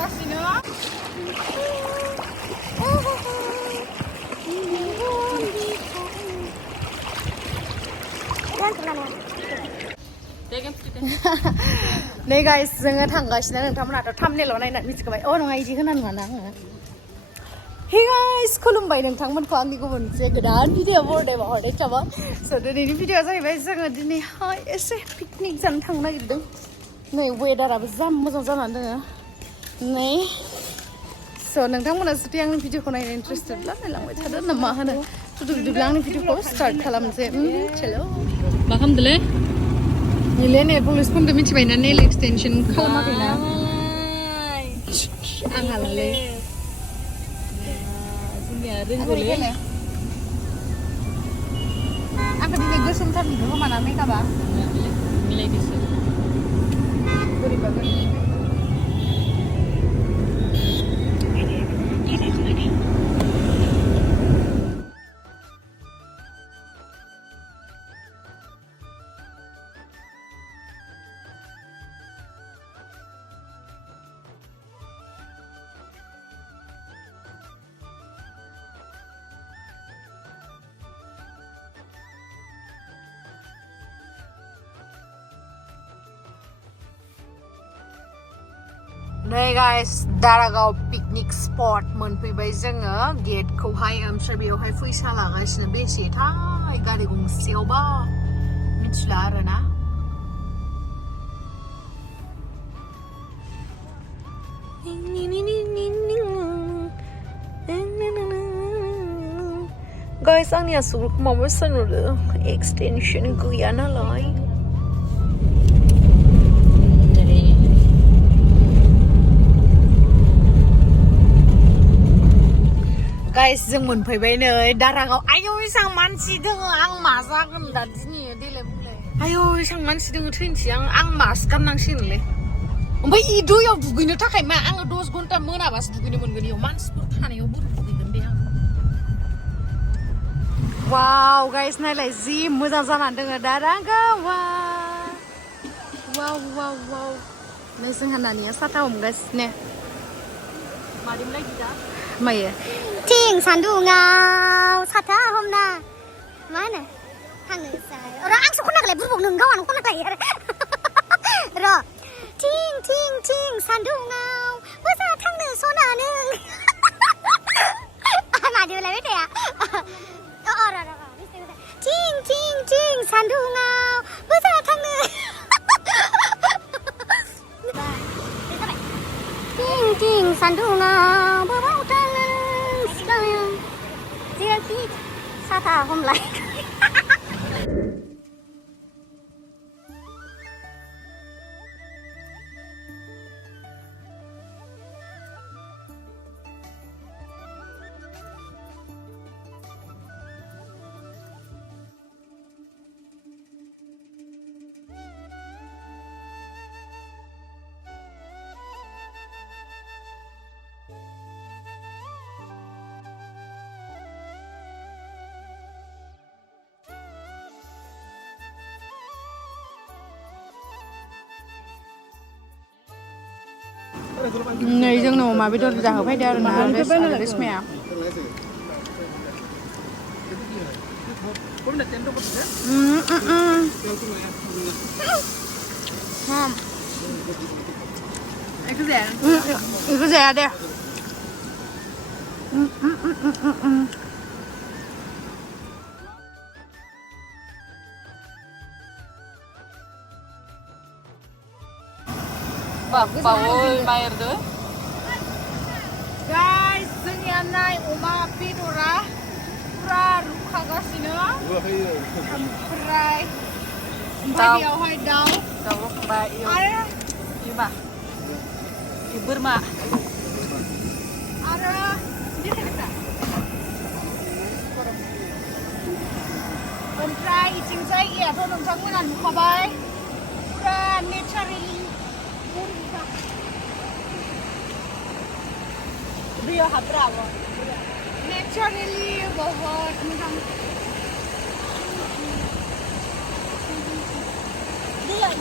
가시나? 네 guys, जोङो थांगासिनो नोंथांमोनाथ' थाम्बनेइलाव नायनानै मिथिखाबाय नङा इदि होनानो नङा आङो Hey guys, खुलुमबाय नोंथांमोनखौ आंनि गुबुन मोनसे गोदान भिडिअ बरडेआव हरनाय थाबाय स' दिनैनि भिडिअआ जाहैबाय जोङो दिनैहाय एसे पिकनिक जानो थांनो नागिरदों नै वेदाराबो जा मोजां जानानै दङ नै स' नोंथांमोना जुदि आंनि भिडिअखौ नायनो इन्टारेस्टेडब्ला नायलांबाय थादो ना मा होनो जुदि बिदिब्ला आंनि भिडिअखौ स्टार्ट खालामनोसै चलो मा खालामदोंलै निले नेल पलिसखौनो मिथिबायना नेल एक्सटेनसन खालामाखैना आंहालाय रोंगौलै आंखौ दिनै गोसोमथार नुदों खोमाना मेकआपआ मिलायदोसो बोरैबा Hey guys, DARAGAON picnic spot मोनफैबाय जोङो गेटखौहाय ओमफ्राय बेयावहाय फैसा लागासिनो बेसेथाय गारि गंसेयावबा मिथिला आरोना Guys, आंनि आसुगुरखौ माबायसा नुदों एक्सटेनसन गैया नालाय Guys, जों मोनफैबाय नै दारागाव आयौ एसां मानसि दोङो आं मा जागोन दा दिनै देलाय बुंलाय आयौ एसां मानसि दोङो थैनोसै आं मास्क गाननांसिगोनलै ओमफ्राय इ दैयाव दुगैनो थाखाय मा आङो 10 घन्टा मोनाबासो दुगैनो मोनगोन इयाव मानसिफोर थानायाव बोरै दुगैगोन दे आं वाव गाइस नायलाय जि मोजां जानानै दोङो दारागावा वाव वाव वाव नै जोंहा नानिया साथा हमगासिनो मादिमलाय दा मायो थिं सान्दुङाव साथा हमना मा होनो थांनोसै आंसो खननायलाय बुरबाव नों गावानो खननाय आरो र' थिं थिं थिं सान्दुङाव मोजा थांनो सना नों मादिमलाय मेथाइया थिं थिं थिं सान्दुङाव मोजा थांनो थिं थिं सान्दुङाव बबाव थांनो सिख्लाया जेरावखि साथा हमलाय नै जोंनो अमा बेदर जाहोफैदो आरोना रेसमाया इखौ जाया दे Bapak, bayar tuh. Guys, जोंनिया नाय अमा बेदरा पुरा रुखागासिनो ओमफ्राय बेयावहाय दाउ रुखांबाय आरो मा बोरमा आरो ओमफ्राय इथिं जायगायाथ' नोंथांमोना नुखाबाय पुरा नेचारेलि Rio Bravo. Naturally, बहुत मुझे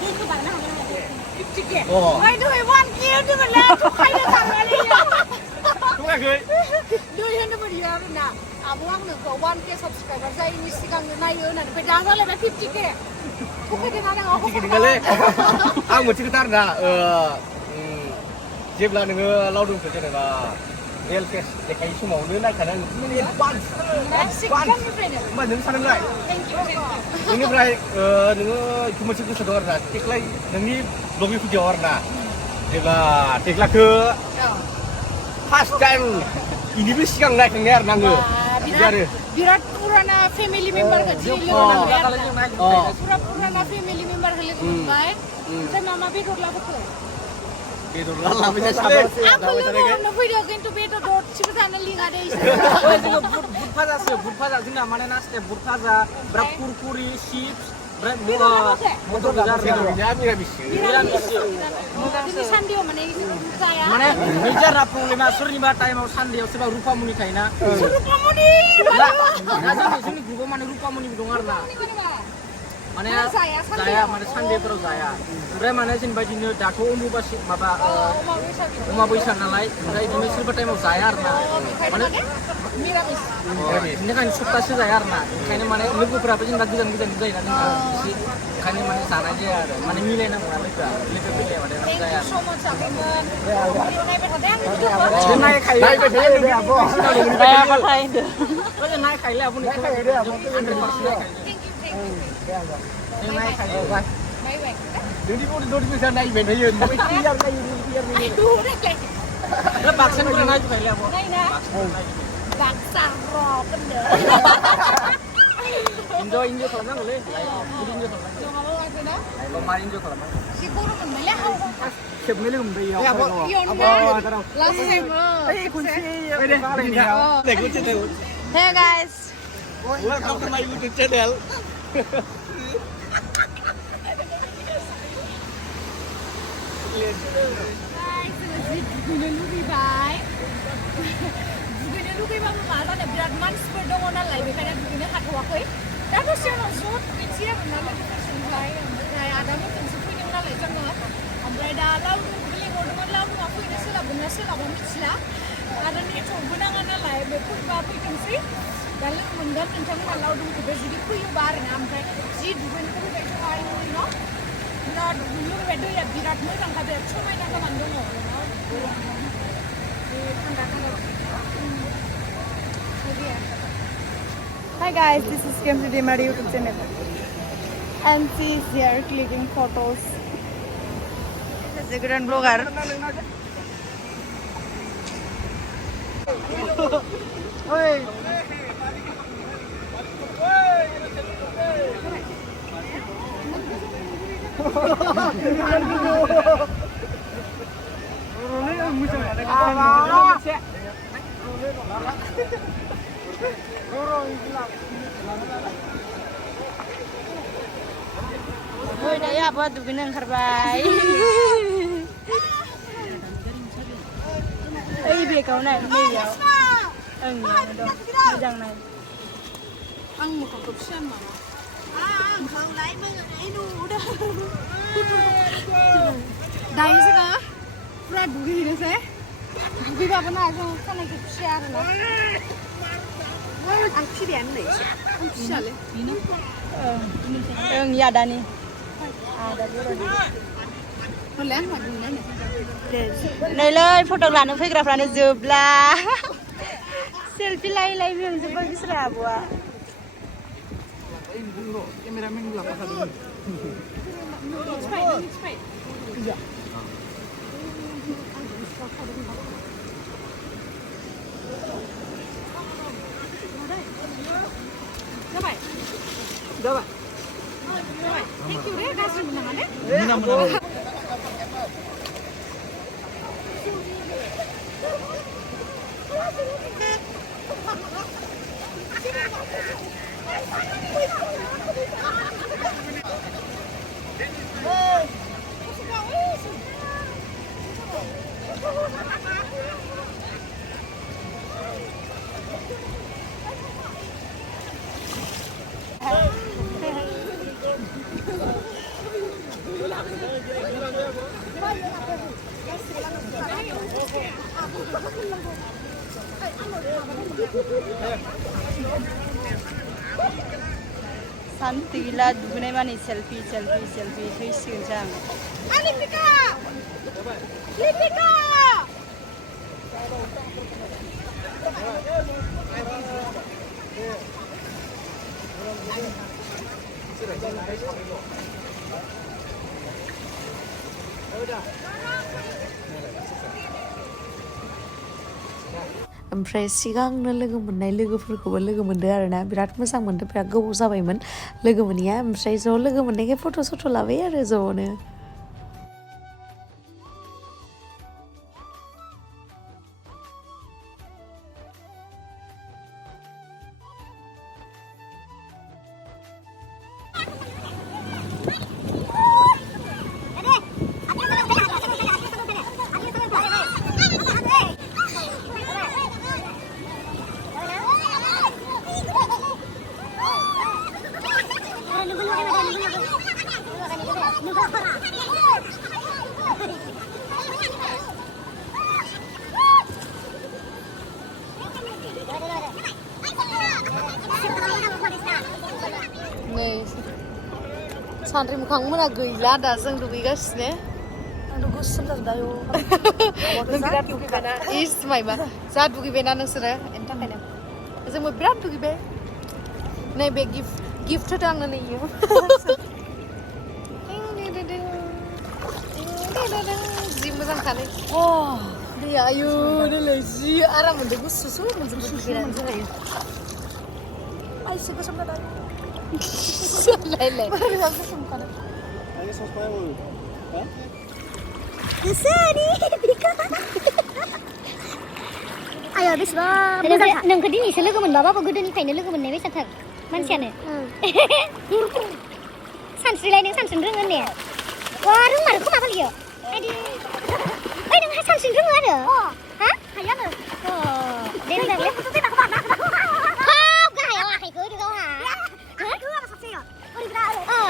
दिल को बागना होगा ना 50K ไม่ด้วยวันเกียร์ด้วยมันแล้วทุกใครจะทำอะไรเนี่ยทุกอย่างเคยด้วยเห็นด้วยดีแล้วนะพวกหนึ่งก็วันเกียร์ subscriber ใจมีสิกังนายเยอะนั่นไปดังอะไรแบบ 50K ทุกใครจะทำอะไรเอา 50Kเลยอ่ะเหมือนที่กระตันนะजेब्ला नोङो लावदुम खौ जेनेबा रियेल टेस्ट देखायो समाव नों नायखानाय नों एडभान्स होमबा नों सानोलाय बेनिफ्राय नोङो इखौ मोनसे गोसो दं आरोना देग्लाय नोंनि ब्लगिं भिडिअ आरोना जेब्ला देग्लाखौ फार्स्ट टाइम इनिबो सिगां नायखांनाय आरो आङो बिराद पुराना फेमिलि मेम्बारखौ लोगो मोनबाय पुराना फेमिलि मेम्बारखौ लोगो मोनबाय ओमफ्राय मा बेदर लाबोखो बेदर लाबोनाय साबो आंखौ लोगो हमनो फैदों खिन्थु बेदर दरसेबो जानो लिङा दे जोङो बुट भाजा जोंना माने नास्ते बुट भाजा ओमफ्राय कुरकुरि चिप्स ओमफ्राय मटर गोजा मिरामिस सानदेआव माने जाया माने मेजर प्रब्लेमा सोरनिबा टाइमाव सानदेआव सोरबा रुपामनि थायोना रुपामनि जोंनि ग्रुपाव माने रुपामनिबो दं आरोना माने जाया माने सानदेफोराव जाया ओमफ्राय माने जेनेबा बिदिनो दाथ' अम्बुबासि माबा अमा बैसाग नालाय ओमफ्राय बिदिनो सोरबा टाइमाव जाया आरोना माने मिरामिस बेनिखायनो सप्तासे जाया आरोना ओंखायनो माने लोगोफोराबो जेनेबा गोजान जायोना जोंना ओंखायनो माने जानाय जाया आरो माने मिलायनांगौ ना लोगो फैलायबाथाय जाया नायखायोलै आब'नि नोंनि बडि मोसा नायबाय थायो ओमफ्राय क्लियार नायोแล้วबाक्सानिफ्राय नायजोबखायोलै आब' नायना बाक्सा र' होनदो इन्जय खालामनांगौलै इन्जय खालामनांगौ लमार इन्जय खालामनांगौ si guru मोनबायलै हाव खेबनै लोगो मोनबाय Hey guys welcome to my YouTube channel guys दुगैनो लुगैबाय दुगैनो लुगैबाबो मा जानो बिराद मानसिफोर दङ नालाय बेखायनो दुगैनो हाथ'वाखै दा दसे उनाव ज' दुगैनोसै आरोना लोगोफोरजोंहाय ओमफ्राय आदामोनजोंसो फैदों नालाय जोङो ओमफ्राय दा लावदुमखौ लिंहरदोंमोन लावदुमा फैनो सोलाबगोन ना सोलाबा मिथिला आरो नेटवर्कबो नाङा नालाय बे फैबा फैथोंसै दा लोगो मोनगोन नोंथांमोना लावदुमखौबो जुदि फैयोबा आरोना ओमफ्राय जि दुगैनो लुगैबाय सहाय न' बिराद दुगैनो लुगैबाय दैया बिराद मोजांखा बिराद समायना जानानै दङ थान्दा Hi guys, this is Gemsri Daimari YouTube channel and she is here clicking photos. This is a grand blogger. Oi, dah ya buat dugaan yang terbaik. Biar kau naik, biar. Jangan naik. Ang mau kau siapa mama? Kau naik ini udah. Dah ini sekarang, pura dugaan ini saya. Dugaan apa nak? Kan nak share lah. Ang kirian ni, ang share. Ini. Ya dah ni. Ada dulu. Boleh apa dulu ni? Nàyเลยphotographer photographer nó dùm là selfie lay mình sẽ bao nhiêu là bùa Dapat. Thank you deh, kasih menangan deh. Santi gila dugunai mani selfie thaisigin jang. Lipika! ओमफ्राय सिगांनो लोगो मोननाय लोगोफोरखौबो लोगो मोनदो आरोना बिराद मोजां मोनदो बिराद गोबाव जाबायमोन लोगो मोनैया ओमफ्राय ज' लोगो मोननायखाय फट' सट' लाबाय आरो ज'नो सानद्रि मोखांमोना गैला दा जों दुगैगासिनो आंथ' गोसोम जाजोबदों आयौ नों बिराद दुगैबायना इस मायबा जा दुगैबायना नोंसोरो बेनि थाखायनो जोंबो बिराद दुगैबाय नैबे गिफ्ट होदों आंनो नैयो जि मोजां खालै दैया आयु दोलै जि आराम मोनदों गुसुसु मोनजोबो दुगैनानै जायो आइसो गोसोम जादों Lele. Kesini, ayo bisba. Nengko dini selalu kemen bapa pagoda ni kainnya lu kemen newe satar. Manusianya. Sansri lain yang sansri rengan ni. Wah, rumah aku apa lagi? Aduh, neng sansri rengan ada. Hah? Hayat ada. Oh, dia dah lihat foto kita apa? Kau gaya wah kayak kau juga ha.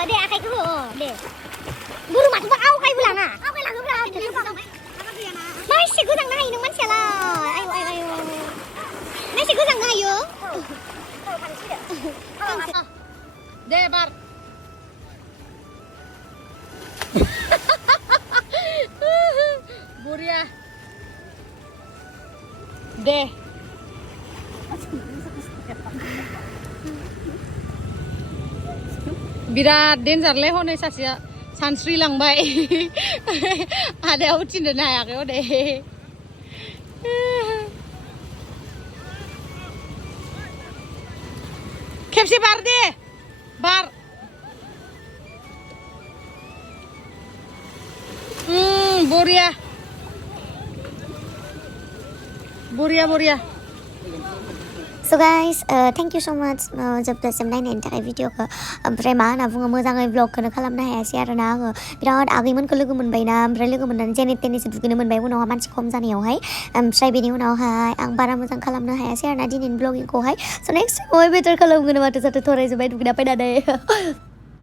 Dek akai ku. Dek. Buru mat bau kai bulan ah. Au kai lang bulan. Mai si gudang nai nang mansia lah. Ayo. Nai si gudang nai yo. Dek bar. Buria. Dek. बिराद डेन्जारलै हनै सासेया सानस्रिलांबाय आदाया उथिनोनो हायाखै हनै खेबसे बार दे बार बरिया बरिया बरिया So guys, thank you so much जोबजासिम नायनायनि थाखाय भिडिअखौ ओमफ्राय मा होनना बुङो मोजाङै ब्लगखौनो खालामनो हायासै आरोना आङो बिराद आगैमोनखौ लोगो मोनबायना ओमफ्राय लोगो मोननानै जेने तेनेसो दुगैनो मोनबाय उनावहाय मानसि खम जानायावहाय ओमफ्राय बेनि उनावहाय आं बारा मोजां खालामनो हायासै आरोना दिनैनि ब्लगिंखौहाय स' नेक्स्ट टाइमावहाय बेटार खालामगोन माथो जाहाथे थरायजोब्बाय दुगैना फैनानै